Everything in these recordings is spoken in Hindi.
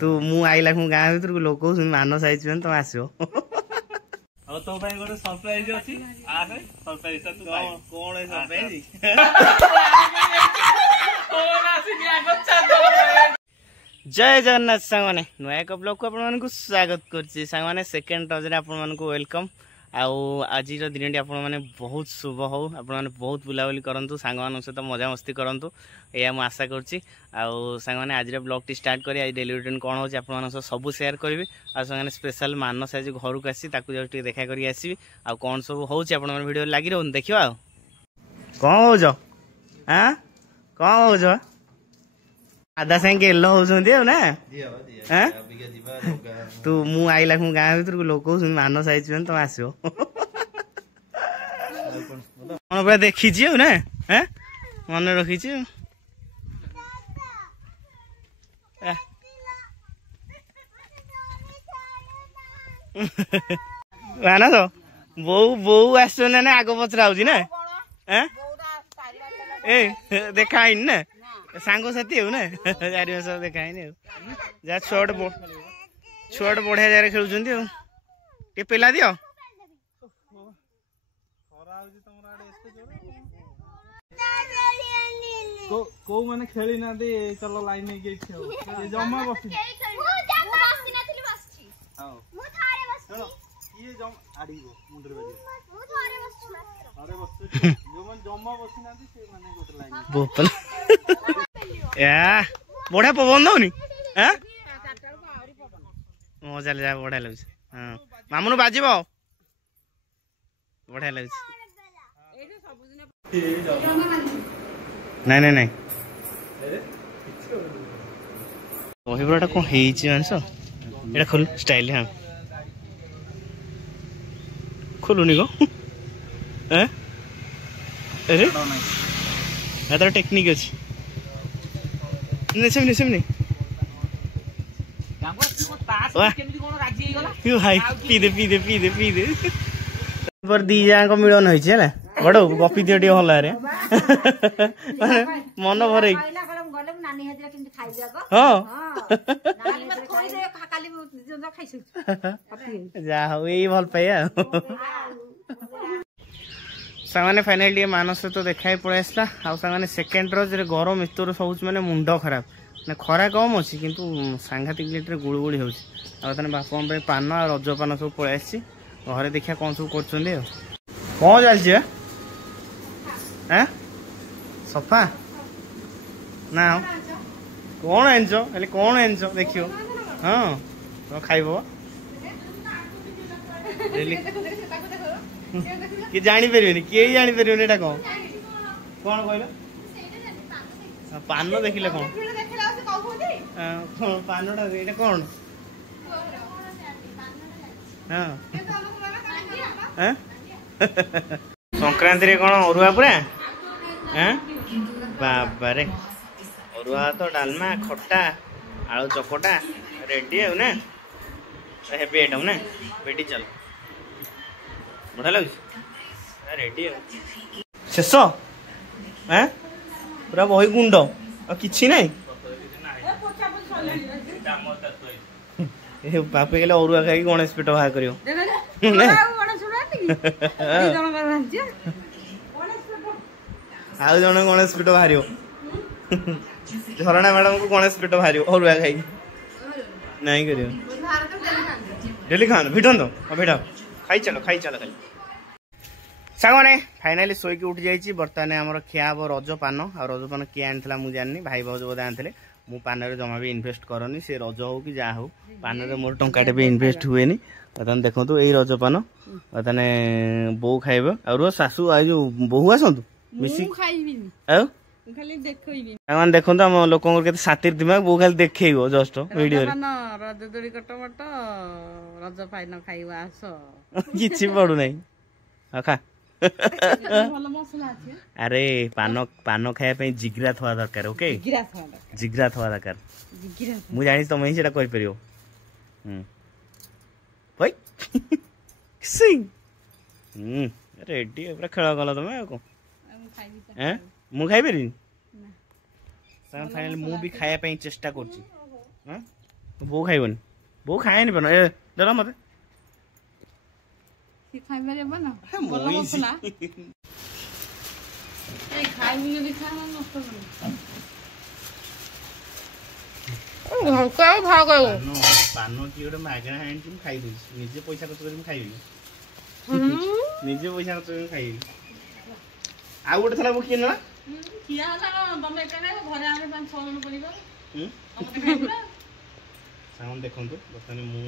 तू मु आइला गाँ भर लोक मान साइज तुम आसो तो गोटे सरप्राइज अछि आसे सरप्राइज तू कोन सरप्राइज जय जगन्नाथ सांग माने नुआ एक ब्लॉग को आपण मानकु स्वागत करछि सांग माने सेकंड रज रे आपण मानकु वेलकम आज दिन आपण मैंने बहुत शुभ हो आपण मैंने बहुत बुलाबुली करूँ सांग मान सहित मजा मस्ती करूँ या मुझे आशा करुँची सांग मैंने आज ब्लॉग टी स्टार्ट करी आज डेली रूटीन कौन हो सब शेयर करी आने स्पेशल मानस आज घर को आसी देखा करी आसबि आ कौन सब हो वीडियो लगी रहो देखा कौन हो हाँ कौन हो आधा सागे गेल ना तू मु आइला गाँ भर लोक मान साइज तुम आसो कौन पूरा देखी ना मन रखी ना तो बो बो आस आग पचरा हो ए देखा ना सांग साथी हो ना 4 मास देखा जा छुआ बढ़िया जगह खेलुं पिला दियो को माने खेली ना दे चलो लाइन में गेट खेल ये जम्मा बस मु बसि नथिली बसछि हां मु थारे बसछि ये जम आडीगो मुंडर बाजी मु थारे बसछि मात्र थारे बसछि जो मन जम्मा बसि ना दे से माने गोटे लाइन बोपल या बढ़िया पवन दउनी हैं मजा ले जा बढ़िया लगे हां मामुनु बाजिबो बढ़िया लगे नहीं नहीं नहीं वही बड़ा कौन मानस ये खोल स्टाइल हाँ खोलुनी को अरे तार टेक्निक अच्छी सेमनी सेमनी भाई पी दे पी दे पी दे पी दे पर दी जाक मिलन होइछे है बड़ गपी दियो टे भल रे मन भरे जा हो यही भल पाइया सामाने फाइनली मानस तो देखा पड़े आसला आने सेकेंड रज गरम एतर सब माने मुंड खराब ना खरा कम अच्छी किंतु सांघातिक लिट्रे गुड़गुड़ी हो बापा पान रज पान सब पलि आसी घरे देखा कौन सब कर कौन चलती है सफा ना कौन आनच कौन आनच देखियो हाँ तुम खाइब किए जापर किए जापर एटा कौन कौन कहल पान देखिले कौन पानटा ये कौन हाँ संक्रांति रे कौन अरुआ पूरा बाबा रे अरुआ तो डालमा खट्टा आलू चकटा रेडी है ना हेवी आइटम ना बेटी चल बढ़िया लगे रेडी है शेष पूरा बही गुंड कि ना बापे कहले अरुआ खाई गणेश पेट बाहर कर जन गणेश पेट बाहर झरणा मैडम को गणेश पेट बाहर अरुआ खाई नहीं कर डेली खान भिड़न तो भिड़ खाई चलो खाई सांग फाइनाली शोक उठी जाइए बर्तमान आम खिया हम रज पान आ रज पान किए आनी मुझे जानी भाई भाज बोधे आनी मु पान जमा भी इनभेस्ट करनी से रज हो कि जहाँ हो पान मोर टंकाटे भी इनभेस्ट हुए बर्तमान देखो ये रज पान बर्तमान बो खाइब आ शाशु आ जो बहु आसतु देखो आम लोक सातिर दिमाग बो खाली देखेब जस्ट वीडियो किसी पड़ू ना खा अरे पान पान खाया जिगरा थवा दरकार ओके जिगरा थवा दरकार मु जानी तुम ही सेटा कर परियो भाई सिंग रेडी पूरा खेल गल तुम को हैं मु खाई परिनी फाइनली मु भी खाया चेष्टा करछि बो खाइबन बो खाएनी बन ए दरा मते सी खाइ बारे बना बोल मोई मसला ए खाइ बिना दिखा ना नष्ट बना घर का भाग गयो पानो की गोटे मागणा हाइन तुम खाइ दे निजे पैसा खर्च कर खाइबी निजे पैसा खर्च कर खाइबी आ गोटे थला बो किन ना किया होला तमे एकने घरे आमे 5-6 जन परिबा तमे खाइबा साउंड देखंतु बतने मु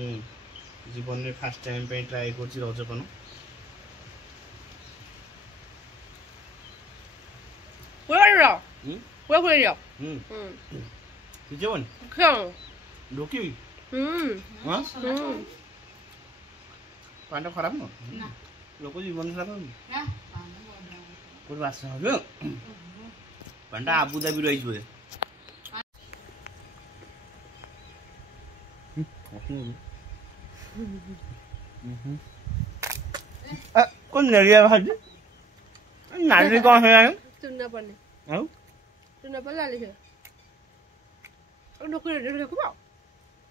जीवन में फर्स्ट टाइम पे ट्राई करछि रजपन Where are you? जीवन Không. ढोकी हां पांडा खराब न ना लोक जीवन खराब ना कोई बात हो पांडा आबू धाबी रही छे कौन नरिया भाजी नारी कौन है Tuna pa ni. आओ Tuna pa lali siya. Ang doktor na ko ba?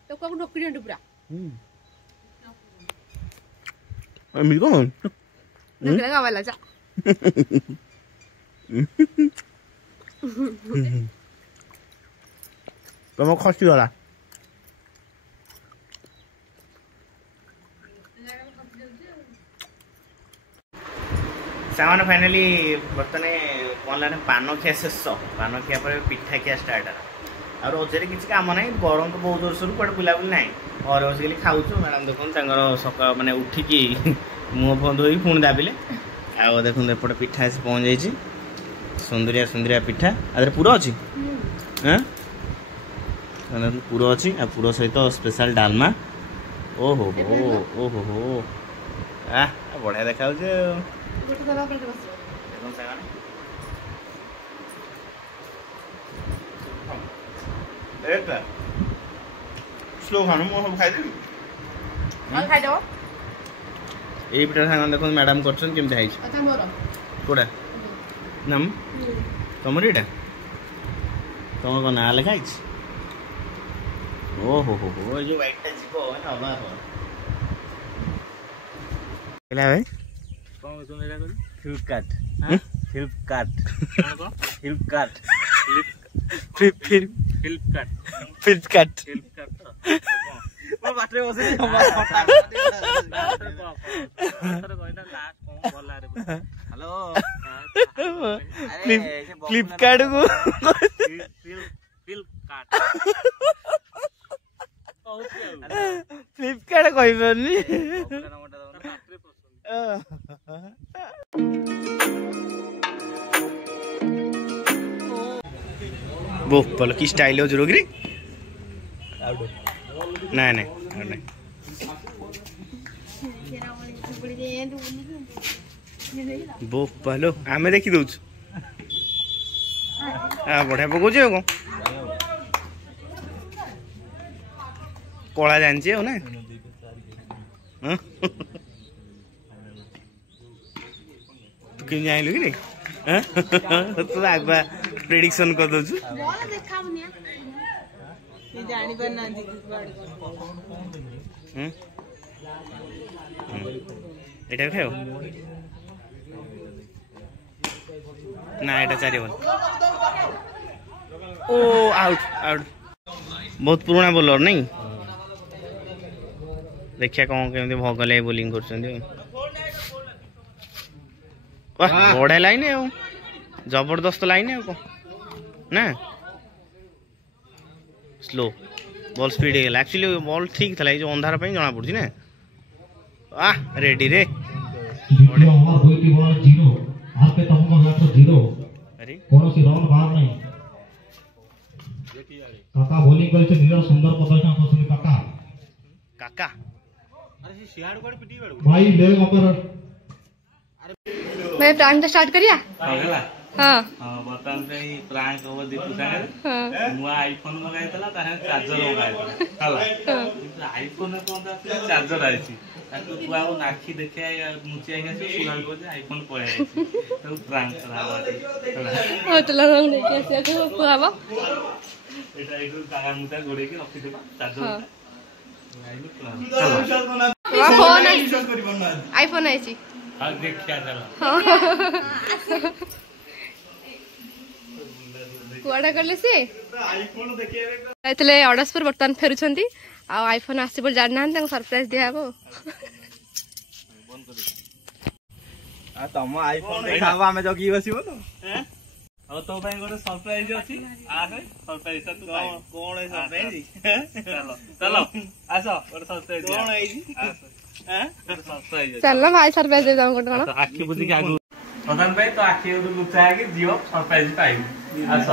Ito ko doktor na dubra. मिल कौन Doktor ka wala sa. तुम खसी गला सामान फाइनाली बर्तने कौन लाने पान खिया शेष पान खिया पर पिठा खिया स्टार्ट और रजरे किसी काम ना गरम तो बहुत जोर सोर कड़े बुलाबुली ना घर बस खाऊ मैडम देखो सका मैंने उठिकी मुह फुह धोई पुणी दाबिले आउ देखो एपटे पिठा आसी पहुँच जाइए सुंदरिया सुंदरिया पिठा आदि पूरा अच्छी हाँ पूरा अच्छी आ पूरा सहित स्पेशल डालमा ओहो हो ओहो हो आ बढ़िया देखा स्लो खानु म सब खाइदेबी खाइ दो এই পিঠা সাঙ্গ দেখুন ম্যাডাম করছেন কেমতে খাইছি আচ্ছা মোর কোডা নাম তোমার এটা তোমার কোন না লেখা আছে ও হো হো হো এই যে হোয়াইটটা জিবো না আবার কেলা ভাই কোন কোন এটা করি ফ্লিপকার্ট হ্যাঁ ফ্লিপকার্ট কোন ফ্লিপকার্ট ফ্লিপকার্ট ফ্লিপকার্ট ফ্লিপকার্ট ओ बाटरे बसे हेलो फ्लिपकार्ट को फ्लिपकार्ट कहि परनी वो बोलो की स्टाइल हो जरूरी नहीं नहीं नहीं बो पहलो आमे देखी दउछ आ बढ़िया पकोछ को कोला जानछि हो ना तू किन जाइलु कि नहीं तू आगबा प्रेडिक्शन कर दउछ बोला देखावनिया ये जानी पर ना जी এটা খাও না এটা 4 বল ओ आउट आउट बहुत पुराना बॉलर नहीं देखिया कौन केमते भगले बोलिंग करछन वाह बड़ा लाइन है जबरदस्त लाइन है को ना स्लो बॉल स्पीड है एक्चुअली बॉल ठीक था जो अंधार पे जना पड़ी ना आ रेडी रे हमार दुईटी बॉल जीरो आपके तुमको मैच जीरो अरे कोनोसी रन बाहर नहीं काका बॉलिंग करছে নীল সুন্দর প্রদর্শন করছে কাকা काका अरे से सियाड़ कोड पिटी बाड़ू भाई लेग अपर मैं टाइम तो स्टार्ट करिया होगला हां हां बर्तन से प्रांक हो दीपू संगे हां नुआ आईफोन लगाइतला ताहे चार्जर लगाइतला हला आईफोन कोन चार्जर आइछि ताकू पुआओ नाखी देखे मुचिया के सुनाल को आईफोन पळे आइछि तो प्रांक करावा हला ओ तला रंग देखे से को पुआवा ଏଟା ଏଇଠୁ କାହା ମୁଟା ଗୋଡେଇକି ରଖିଦେବା ଚାର୍ଜର फोन आईफोन आईची ଦେଖିଆ ଚାଲ कुआडा करले से ଆଇଫୋନ ଦେଖିବା आइतले ऑर्डर्स पर बर्तमान फेरुछंती आ आईफोन आसी पर जान ना तांको सरप्राइज दिया हबो आ तम आईफोन देखाबो हमें जगी बसिबो तो हैं ଆଉ ତୋ ପାଇଁ ଗୋଟେ ସରପ୍ରାଇଜ ଅଛି ଆସେ ସରପ୍ରାଇଜ ତୁ ପାଇବୁ କଣ ଏ ସରପ୍ରାଇଜ ଚାଲ ଚାଲ ଆସ ଗୋଟେ ସରପ୍ରାଇଜ କଣ ହେଇଛି ଆସ हैं ଗୋଟେ ସରପ୍ରାଇଜ चल भाई सरप्राइज दे जाऊ कोन आखि बुझिକି ଆଗୁ ପ୍ରଧାନ ଭାଇ ତ ଆଖି ଗୋଟେ ଲୁଚା ହେଇକି ଯିବ ସରପ୍ରାଇଜ ପାଇବୁ ଆସ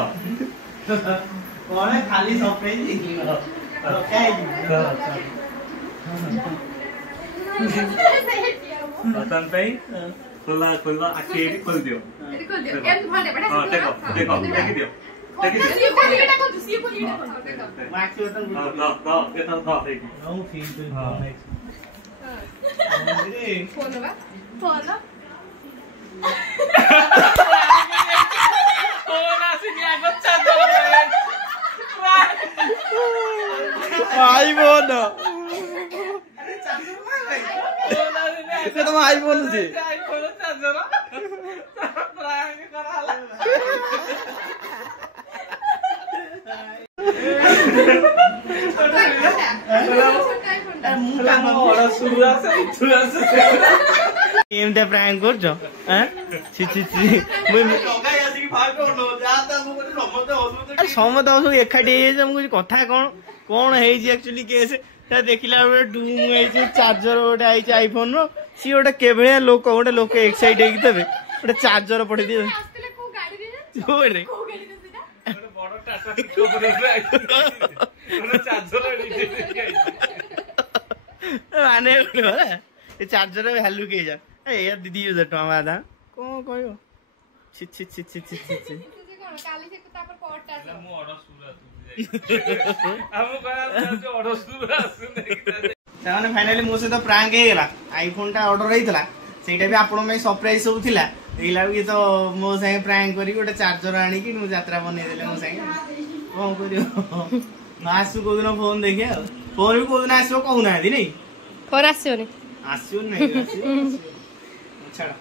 କଣ ଖାଲି ସରପ୍ରାଇଜ ପ୍ରଧାନ ଭାଇ खोला खोला आखि एठी खोल दियो एम भले बडा हां देखो देखो देखि दियो देखि दियो सी कोली एटा कोन सी कोली एटा कोन देखो माक्स बटन द एटा द देखि नो फील टू फोन रे फोन बा फोन फोन आसी दिया बच्चा दो आईफोन अरे चार्जर मार भाई फोन आसी नहीं ये तो आईफोन से आईफोन चार्जर प्रांक कराला एमते प्रांक करछ हैं छि छि छि लगाई आसी की फार करनो जाता मु कोते समस्त हसु समत हसु एखाटी हे जे हमको कथा कोन हे जे एक्चुअली केस ता देखिला बे डूम हे जे चार्जर ओटे आई छै आईफोन रो सी ओटे केबळे लोक एक्साइट हे तबे ओटे चार्जर पडे दियो आस्तेले को गाडी रे ओरे को गाडी रे सीधा ओटे बड़ टाटा को रे ओटे चार्जर माने ए चार्जर वैल्यू के जा ए यार दीदी यूजर टमा बादा को कहयो छि छि छि छि छि छि तुझे कोन काली से कुत्ता पर पॉट आस मु ऑर्डर सुरा तू हम कहा जो ऑर्डर सुरा सुन सामाने फाइनली मो से तो प्रैंक हे गेला आईफोन टा ऑर्डर हेतला सेटा भी आपन में सरप्राइज सब थिला एला भी तो मो संगे प्रैंक करी गोटे चार्जर आनी कि मु यात्रा बने देले मो संगे कोन करियो मासु को दिन फोन देखिया फोन भी को दिन आसो कहू ना दी नहीं फोन आसियो नि आसो नहीं आसो छाड़